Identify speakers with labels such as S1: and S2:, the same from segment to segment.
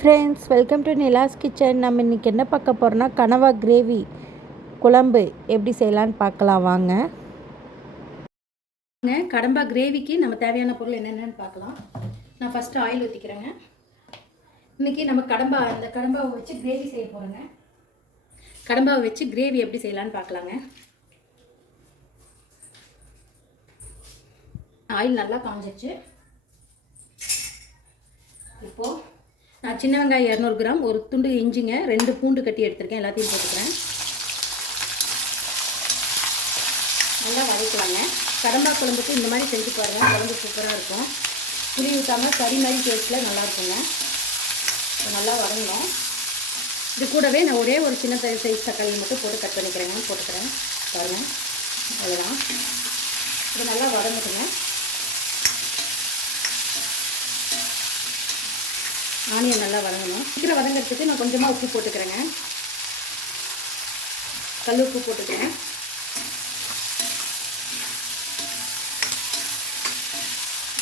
S1: Friends welcome to Nila's kitchen நம்ம இன்றைக்கி என்ன பார்க்க போகிறோன்னா கனவா கிரேவி குழம்பு எப்படி செய்யலான்னு பார்க்கலாம் வாங்க.
S2: கடம்பா கிரேவிக்கு நம்ம தேவையான பொருள் என்னென்னு பார்க்கலாம். நான் ஃபஸ்ட்டு ஆயில் ஊற்றிக்கிறேங்க இன்றைக்கி நம்ம கடம்பா அந்த கடம்பாவை வச்சு கிரேவி செய்ய போகிறோங்க கடம்பாவை வச்சு கிரேவி எப்படி செய்யலான்னு பார்க்கலாங்க. ஆயில் நல்லா காஞ்சிச்சு இப்போது நான் சின்ன வெங்காயம் இரநூறு கிராம் ஒரு துண்டு இஞ்சிங்க ரெண்டு பூண்டு கட்டி எடுத்திருக்கேன் எல்லாத்தையும் போட்டுக்கிறேன். நல்லா வதக்கலாங்க. கடம்பா குழம்புக்கு இந்த மாதிரி செஞ்சு பாருங்கள் குழம்பு சூப்பராக இருக்கும். புளி ஊற்றாமல் கறி மாதிரி டேஸ்ட்டில் நல்லாயிருக்குங்க இப்போ நல்லா வதங்கணும். இது கூடவே நான் ஒரே ஒரு சின்ன சைஸ் தக்காளி மட்டும் போட்டு கட் பண்ணிக்கிறேங்க போட்டுக்கிறேன். பாருங்கள் அவ்வளோதான் இது நல்லா வதங்கட்டுங்க. ஆனியன் நல்லா வதங்கணும். சீக்கிரம் வதங்கிறதுக்கு நான் கொஞ்சமாக உப்பு போட்டுக்கிறேங்க. கல் உப்பு போட்டுக்கிறேன்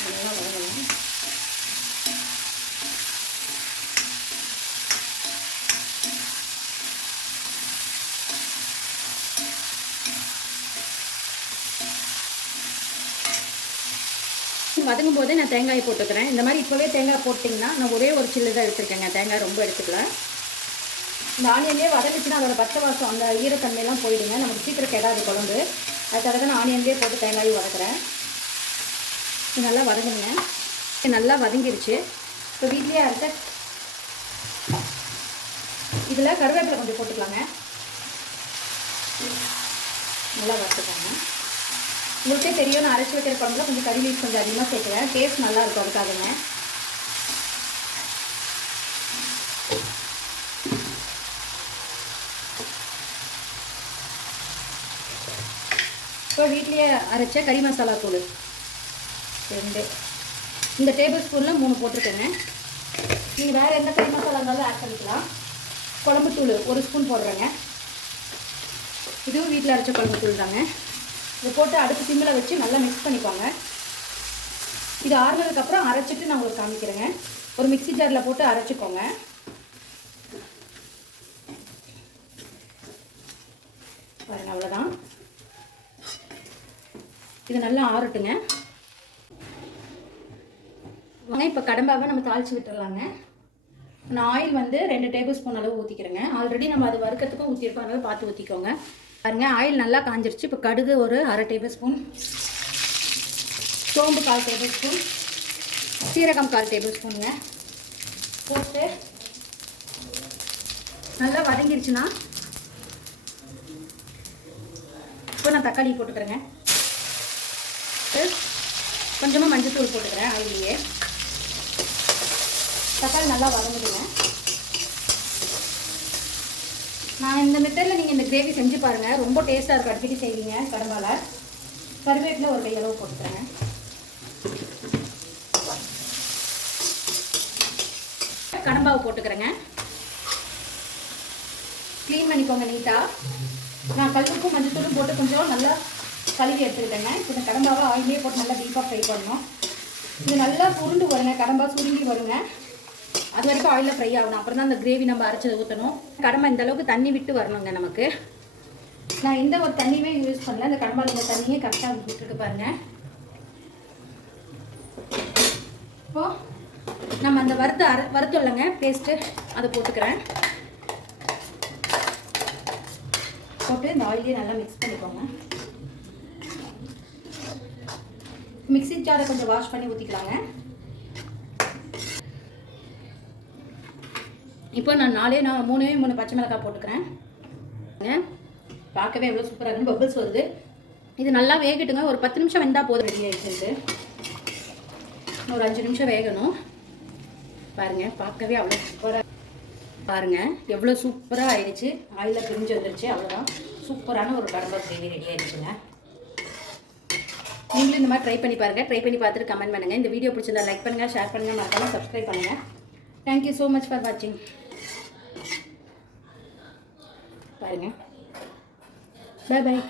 S2: நல்லா வதங்கணும் வதங்கும் போதே நான் தேங்காய் போட்டுக்கிறேன். இந்த மாதிரி இப்போவே தேங்காய் போட்டிங்கன்னா நான் ஒரே ஒரு சில்லு தான் எடுத்துருக்கேங்க. தேங்காய் ரொம்ப எடுத்துக்கல. இந்த ஆனியன்லேயே வதங்கிச்சுன்னா அதோட பச்சை வாசம் அந்த ஈரத்தன்மையெல்லாம் போயிடுங்க. நமக்கு சீக்கிரம் கெடாது குழம்பு. அதுக்காக தான் நான் ஆனியன்லேயே போட்டு தேங்காயும் வதக்குறேன். நல்லா வதங்குங்க. நல்லா வதங்கிருச்சு. இப்போ வீட்லேயே அரைச்ச இதில் கருவேப்பிலை கொஞ்சம் போட்டுக்கலாங்க. நல்லா வறுத்துக்கோங்க உங்களுக்கே தெரியும் நான் அரைச்சி வைக்கிற குழம்புல கொஞ்சம் கறி லீஸ் கொஞ்சம் அதிகமாக சேர்க்குறேன். டேஸ்ட் நல்லா இருக்கும் அதுக்காகங்க இப்போ வீட்லேயே அரைச்ச கறி மசாலா தூள். ரெண்டு. இந்த டேபிள் ஸ்பூனில் மூணு போட்டிருக்கேங்க. நீங்கள் வேறு எந்த கறி மசாலா இருந்தாலும் ஆட் பண்ணிக்கலாம். குழம்பு தூள் ஒரு ஸ்பூன் போடுறேங்க. இதுவும் வீட்டில் அரைச்ச குழம்பு தூள் தாங்க இதை போட்டு அடுப்பு சிம்மில் வச்சு நல்லா மிக்ஸ் பண்ணிக்கோங்க. இது ஆறுனதுக்கப்புறம் அரைச்சிட்டு நான் உங்களுக்கு காமிக்கிறேங்க. ஒரு மிக்ஸி ஜாரில் போட்டு அரைச்சிக்கோங்க. பாருங்க அவ்வளோதான் இது நல்லா ஆறட்டுங்க. வாங்க இப்போ கடம்பாவை நம்ம தாளித்து விட்டுறலாங்க. நான் ஆயில் வந்து ரெண்டு டேபிள் ஸ்பூன் அளவு ஊற்றிக்கிறேங்க ஆல்ரெடி நம்ம அது வறுக்கிறதுக்கும் ஊற்றிருக்கோம் அதனால பார்த்து ஊற்றிக்கோங்க பாருங்க ஆயில் நல்லா காஞ்சிருச்சு. இப்போ கடுகு ஒரு அரை டேபிள் ஸ்பூன் சோம்பு கால் டேபிள் ஸ்பூன் சீரகம் கால் டேபிள் ஸ்பூனுங்க போட்டு நல்லா வதங்கிருச்சுன்னா இப்போ நான் தக்காளி போட்டுக்கிறேங்க. கொஞ்சமாக மஞ்சள் தூள் போட்டுக்கிறேன் ஆயிலேயே தக்காளி நல்லா வதங்குதுங்க. நான் இந்த மெத்தடில் நீங்கள் இந்த கிரேவி செஞ்சு பாருங்கள் ரொம்ப டேஸ்ட்டாக இருக்கும். அடிக்கடி செய்வீங்க. கடம்பால கருவேப்பில் ஒரு கையளவு போட்டுக்கிறேங்க கடம்பாவை போட்டுக்கிறேங்க. க்ளீன் பண்ணிக்கோங்க நீட்டாக நான் கல்லுக்கும் மஞ்சத்தூளும் போட்டு கொஞ்சம் நல்லா கழுவி எடுத்துக்கிட்டேங்க. இப்போ இந்த கடம்பாவை ஆயிலே போட்டு நல்லா டீப்பாக ஃப்ரை பண்ணணும். இது நல்லா சுருண்டு வருங்க. கடம்பா சுருங்கி வருங்க. அது வரைக்கும் ஆயிலில் ஃப்ரை ஆகணும். அப்புறம் தான் அந்த கிரேவி நம்ம அரைச்சதை ஊற்றணும் கடமை இந்த அளவுக்கு தண்ணி விட்டு வரணுங்க நமக்கு. நான் எந்த ஒரு தண்ணியுமே யூஸ் பண்ணல. இந்த கடம்பால் இந்த தண்ணியே கரெக்டாக விட்டுருக்கு பாருங்க. இப்போ நம்ம அந்த வறுத்த அரை வறுத்து இல்லைங்க பேஸ்ட்டு அதை போட்டுக்கிறேன். போட்டு இந்த ஆயிலே நல்லா மிக்ஸ் பண்ணிக்கோங்க. மிக்ஸி ஜாரை கொஞ்சம் வாஷ் பண்ணி ஊற்றிக்கலாங்க இப்போ நான் நாலே நான் மூணே மூணு பச்சை மிளகாய் போட்டுக்கிறேன். பார்க்கவே எவ்வளோ சூப்பராக இருக்கும் பபிள்ஸ் வருது. இது நல்லா வேகட்டுங்க. ஒரு பத்து நிமிஷம் வெந்தால் போதும். ரெடி ஆகிடுச்சு ஒரு அஞ்சு நிமிஷம் வேகணும். பாருங்கள் பார்க்கவே அவ்வளோ சூப்பராக பாருங்கள் எவ்வளோ சூப்பராக ஆயிடுச்சு. ஆயிலில் பிரிஞ்சு வந்துருச்சு. அவ்வளோதான் சூப்பரான ஒரு கடம்பா கிரேவி ரெடி ஆயிடுச்சுங்க. நீங்களும் இந்த மாதிரி ட்ரை பண்ணி பாருங்கள் ட்ரை பண்ணி பார்த்துட்டு கமெண்ட் பண்ணுங்கள் இந்த வீடியோ பிடிச்சிருந்தா லைக் பண்ணுங்கள் ஷேர் பண்ணுங்கள் மறக்காமல் சப்ஸ்கிரைப் பண்ணுங்கள் thank you so much for வாட்சிங் பாருங்கள் பாய் பாய்